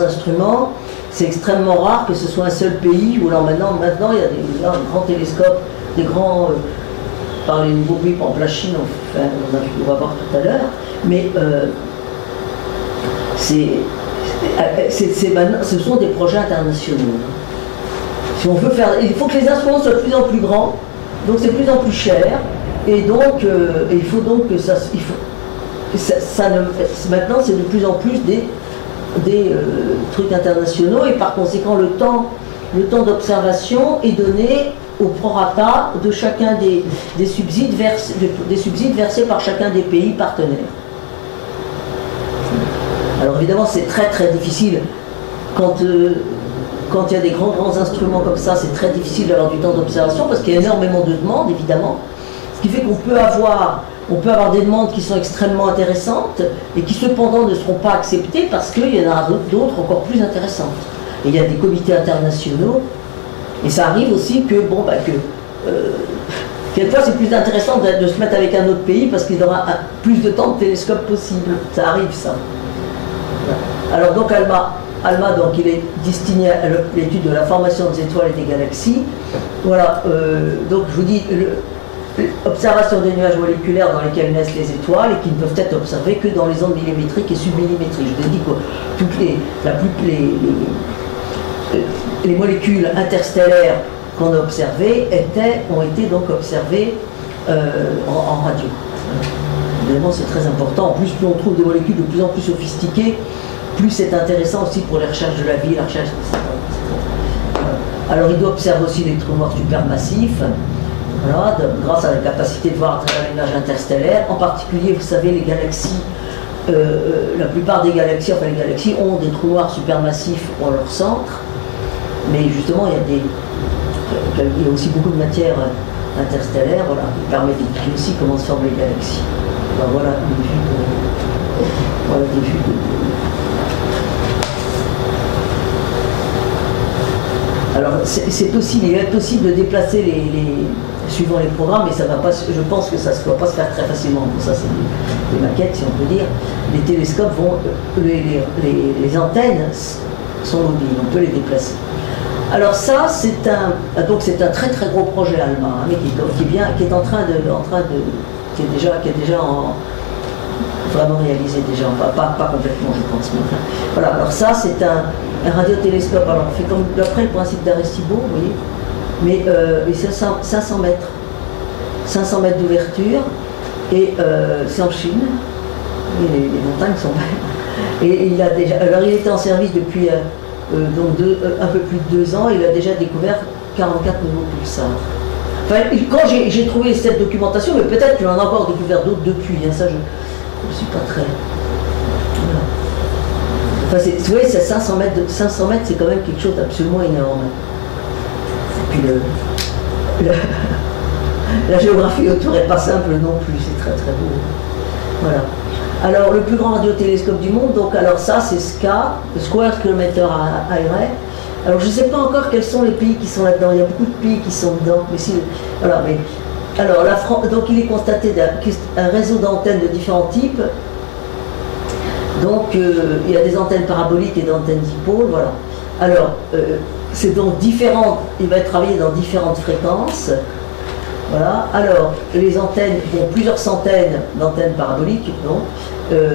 instruments, c'est extrêmement rare que ce soit un seul pays, où alors maintenant il y a des grands télescopes, des grands, par les nouveaux pays, par exemple la Chine, enfin, on va voir tout à l'heure, mais ce sont des projets internationaux. Si on veut faire, il faut que les instruments soient de plus en plus grands, donc c'est de plus en plus cher, et donc il faut donc que maintenant c'est de plus en plus des trucs internationaux, et par conséquent le temps d'observation est donné au prorata de chacun des subsides versés par chacun des pays partenaires. Alors évidemment, c'est très très difficile quand il y a des grands instruments comme ça, c'est très difficile d'avoir du temps d'observation parce qu'il y a énormément de demandes, évidemment. Ce qui fait qu'on peut avoir des demandes qui sont extrêmement intéressantes et qui cependant ne seront pas acceptées parce qu'il y en a d'autres encore plus intéressantes. Et il y a des comités internationaux, et ça arrive aussi que, quelquefois c'est plus intéressant de se mettre avec un autre pays parce qu'il aura plus de temps de télescope possible. Ça arrive, ça. Alors donc ALMA, donc, il est destiné à l'étude de la formation des étoiles et des galaxies. Voilà, donc je vous dis, observation des nuages moléculaires dans lesquels naissent les étoiles et qui ne peuvent être observés que dans les ondes millimétriques et submillimétriques. Je vous ai dit que les molécules interstellaires qu'on a observées ont été donc observées en radio. Évidemment, c'est très important. En plus, plus on trouve des molécules de plus en plus sophistiquées, plus c'est intéressant aussi pour les recherches de la vie, la recherche, etc. Alors, il doit observer aussi les trous noirs supermassifs, voilà, grâce à la capacité de voir à travers les nuages interstellaires. En particulier, vous savez, les galaxies, la plupart des galaxies, enfin les galaxies, ont des trous noirs supermassifs en leur centre, mais justement, il y a aussi beaucoup de matière interstellaire, voilà, qui permet d'étudier aussi comment se forment les galaxies. Alors, voilà des vues de Alors, il est possible de déplacer suivant les programmes, mais ça va pas, je pense que ça ne doit pas se faire très facilement. Pour ça, c'est des maquettes, si on peut dire. Les télescopes les antennes sont mobiles, on peut les déplacer. Alors ça, c'est un très très gros projet allemand, mais qui est déjà vraiment réalisé déjà, pas complètement, je pense. Mais enfin, voilà. Alors ça, c'est un radiotélescope. Alors, on fait comme d'après le principe d'Arecibo, vous voyez, mais c'est 500 mètres. 500 mètres d'ouverture, et c'est en Chine. Et les montagnes sont belles. Et il était en service depuis un peu plus de 2 ans, il a déjà découvert 44 nouveaux pulsars. Enfin, quand j'ai trouvé cette documentation, mais peut-être qu'il en a encore découvert d'autres depuis, hein, ça je ne suis pas très... Voilà. Enfin, vous voyez, c'est 500 mètres, c'est quand même quelque chose d'absolument énorme. Et puis la géographie autour n'est pas simple non plus, c'est très très beau. Voilà. Alors, le plus grand radiotélescope du monde, donc, alors ça, c'est SKA, Square Kilometer Array. Alors, je ne sais pas encore quels sont les pays qui sont là-dedans. Il y a beaucoup de pays qui sont dedans. Mais si, voilà, mais, alors, donc, il est constaté un réseau d'antennes de différents types. Donc, il y a des antennes paraboliques et des antennes dipôles, voilà. Alors, c'est donc différent, il va être travaillé dans différentes fréquences. Voilà. Alors, les antennes, plusieurs centaines d'antennes paraboliques, donc,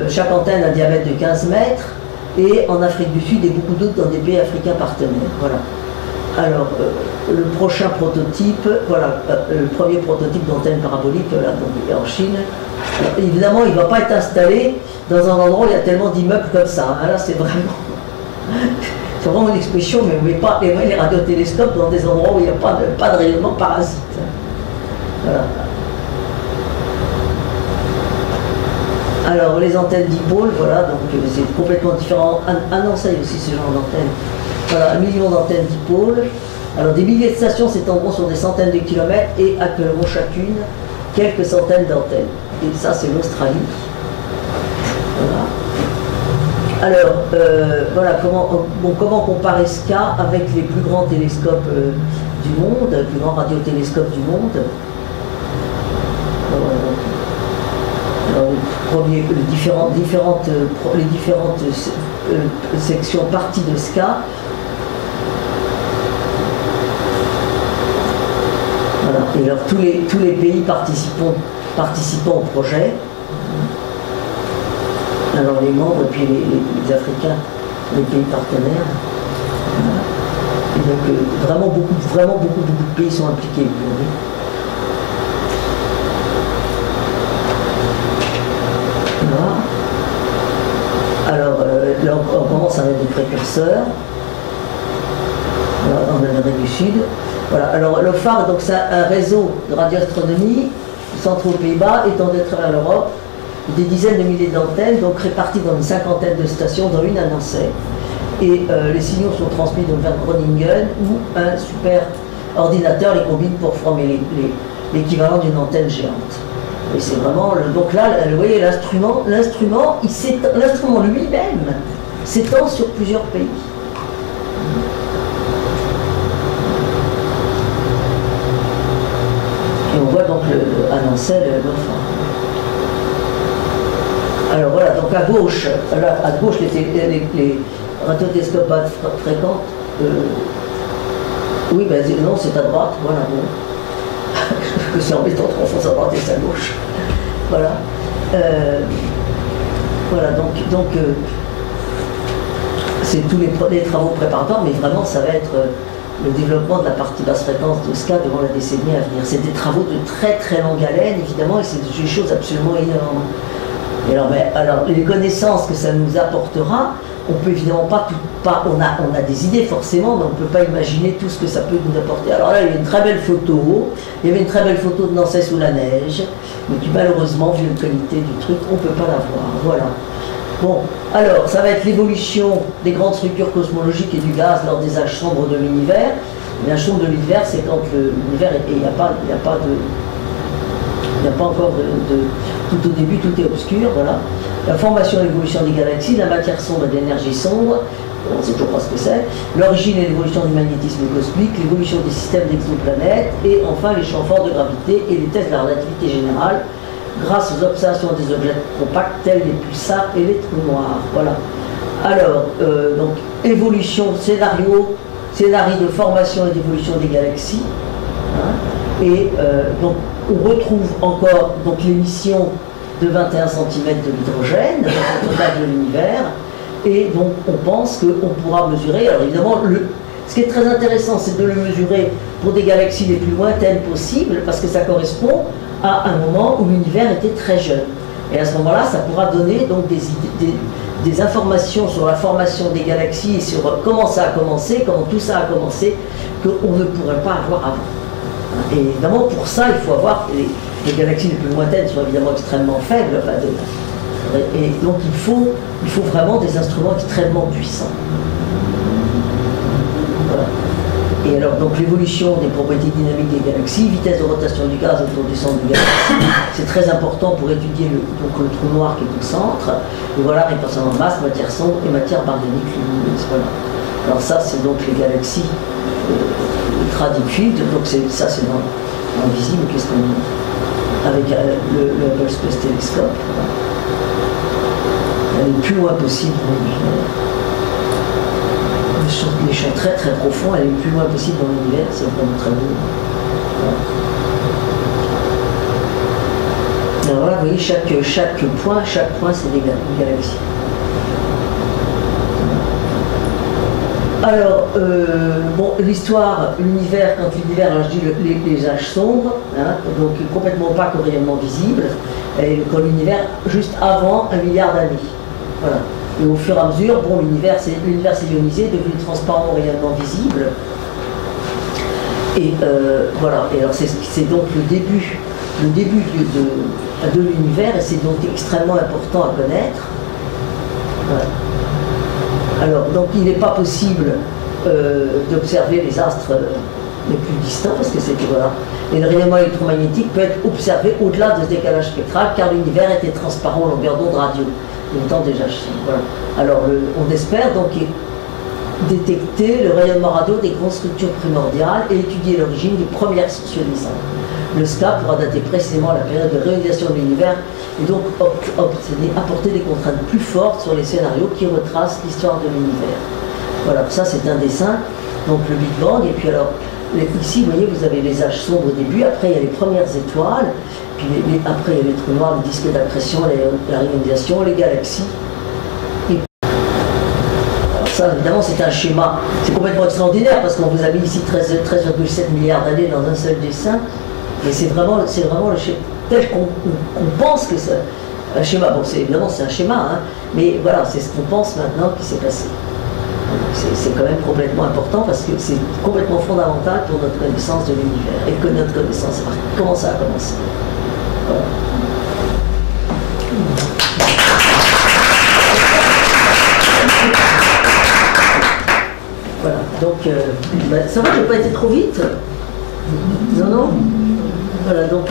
chaque antenne a un diamètre de 15 mètres, et en Afrique du Sud et beaucoup d'autres dans des pays africains partenaires. Voilà. Alors, le prochain prototype, voilà, le premier prototype d'antenne parabolique, là, donc, en Chine. Alors, évidemment, il ne va pas être installé dans un endroit où il y a tellement d'immeubles comme ça. Hein. Là, c'est vraiment une expression, mais vous ne mettez pas les radiotélescopes dans des endroits où il n'y a pas de rayonnement parasite. Voilà. Alors, les antennes dipôles, voilà, donc c'est complètement différent. Un enseigne aussi ce genre d'antenne. Voilà, 1 million d'antennes dipôles. Alors, des milliers de stations s'étendront sur des centaines de kilomètres et accueilleront chacune quelques centaines d'antennes. Et ça, c'est l'Australie. Voilà. Alors, voilà, comment comparer SKA avec les plus grands télescopes du monde, les plus grands radiotélescopes du monde. Alors, les différentes sections parties de SKA. Voilà. Et alors tous les pays participant au projet. Alors les membres et puis les Africains, les pays partenaires. Voilà. Et donc vraiment beaucoup de pays sont impliqués. Alors, là, on commence avec des précurseurs. Voilà, en Amérique du Sud. Voilà, alors le phare, donc c'est un réseau de radioastronomie, centre aux Pays-Bas, étendu à travers l'Europe. des dizaines de milliers d'antennes, donc réparties dans une cinquantaine de stations, dont une à Nancy. Et les signaux sont transmis donc vers Groningen, où un super ordinateur les combine pour former l'équivalent d'une antenne géante. Et c'est vraiment, donc là, vous voyez, l'instrument lui-même s'étend sur plusieurs pays. Et on voit donc à Nancy l'enfant. Alors voilà, donc à gauche les radiotélescopes fréquentes. Oui, ben non, c'est à droite, voilà. Bon. Que c'est embêtant de confondre à droite et à gauche. Voilà. Voilà, donc c'est tous les travaux préparatoires, mais vraiment ça va être le développement de la partie basse fréquence de SCA devant la décennie à venir. C'est des travaux de très très longue haleine, évidemment, et c'est des choses absolument énormes. Et alors, les connaissances que ça nous apportera, on peut évidemment on a des idées forcément, mais on ne peut pas imaginer tout ce que ça peut nous apporter. Alors là, il y a une très belle photo, il y avait une très belle photo de Nancy sous la neige, mais qui malheureusement, vu la qualité du truc, on ne peut pas la voir. Voilà. Bon, alors, ça va être l'évolution des grandes structures cosmologiques et du gaz lors des âges sombres de l'univers. L'âge sombre de l'univers, c'est quand l'univers, il n'y a pas encore tout au début, tout est obscur, voilà. La formation et l'évolution des galaxies, la matière sombre et l'énergie sombre, on ne sait toujours pas ce que c'est, l'origine et l'évolution du magnétisme cosmique, l'évolution des systèmes d'exoplanètes, et enfin les champs forts de gravité et les tests de la relativité générale, grâce aux observations des objets compacts tels les pulsars et les trous noirs. Voilà. Alors, donc, évolution, scénario de formation et d'évolution des galaxies. Hein, et donc, on retrouve encore l'émission de 21 cm de l'hydrogène, dans le total de l'univers. Et donc, on pense qu'on pourra mesurer. Alors, évidemment, ce qui est très intéressant, c'est de le mesurer pour des galaxies les plus lointaines possibles, parce que ça correspond à un moment où l'univers était très jeune. Et à ce moment-là, ça pourra donner donc des informations sur la formation des galaxies et sur comment ça a commencé, comment tout ça a commencé, qu'on ne pourrait pas avoir avant. Et évidemment, pour ça, il faut avoir les galaxies les plus lointaines sont évidemment extrêmement faibles. Et donc, il faut vraiment des instruments extrêmement puissants. Voilà. Et alors, donc, l'évolution des propriétés dynamiques des galaxies, vitesse de rotation du gaz autour du centre du galaxie, c'est très important pour étudier le trou noir qui est au centre. Et voilà, répartition en masse, matière sombre et matière baryonique lumineuse. Voilà. Alors ça, c'est donc les galaxies ultra deep field. Donc ça, c'est dans visible. Qu'est-ce qu'on dit avec le Hubble Space Telescope. Voilà. Elle est le plus loin possible dans l'univers. Les champs très très profonds, elle est le plus loin possible dans l'univers, c'est vraiment très beau. Voilà. Alors voilà, vous voyez, chaque point c'est des galaxies. Alors, bon, l'histoire, l'univers, quand l'univers, alors je dis les âges sombres, hein, donc complètement opaque au rayonnement visible, et quand l'univers, juste avant 1 milliard d'années. Voilà. Et au fur et à mesure, bon, l'univers s'est ionisé, devenu transparent au rayonnement visible. Et voilà, et alors c'est donc le début de l'univers, et c'est donc extrêmement important à connaître. Voilà. Alors, donc il n'est pas possible d'observer les astres les plus distants, parce que c'est que voilà. Et le rayonnement électromagnétique peut être observé au-delà de ce décalage spectral, car l'univers était transparent en longueur d'onde radio. Longtemps déjà. Voilà. Alors, on espère donc détecter le rayonnement radio des grandes structures primordiales et étudier l'origine des premières sources ionisantes. Le SCA pourra dater précisément la période de réalisation de l'univers et donc apporter des contraintes plus fortes sur les scénarios qui retracent l'histoire de l'univers. Voilà, ça c'est un dessin, donc le Big Bang, et puis alors, ici vous voyez, vous avez les âges sombres au début, après il y a les premières étoiles, puis après il y a les trous noirs, les disques d'accrétion, la réionisation, les galaxies. Et alors ça évidemment c'est un schéma, c'est complètement extraordinaire parce qu'on vous a mis ici 13,7 milliards d'années dans un seul dessin, mais c'est vraiment le schéma tel qu'on pense que c'est un schéma. Bon, évidemment c'est un schéma, hein, mais voilà, c'est ce qu'on pense maintenant qui s'est passé. C'est quand même complètement important parce que c'est complètement fondamental pour notre connaissance de l'univers et que notre connaissance, comment ça a commencé. Voilà. Donc, ça va, j'ai pas été trop vite. Non, non. Voilà, donc.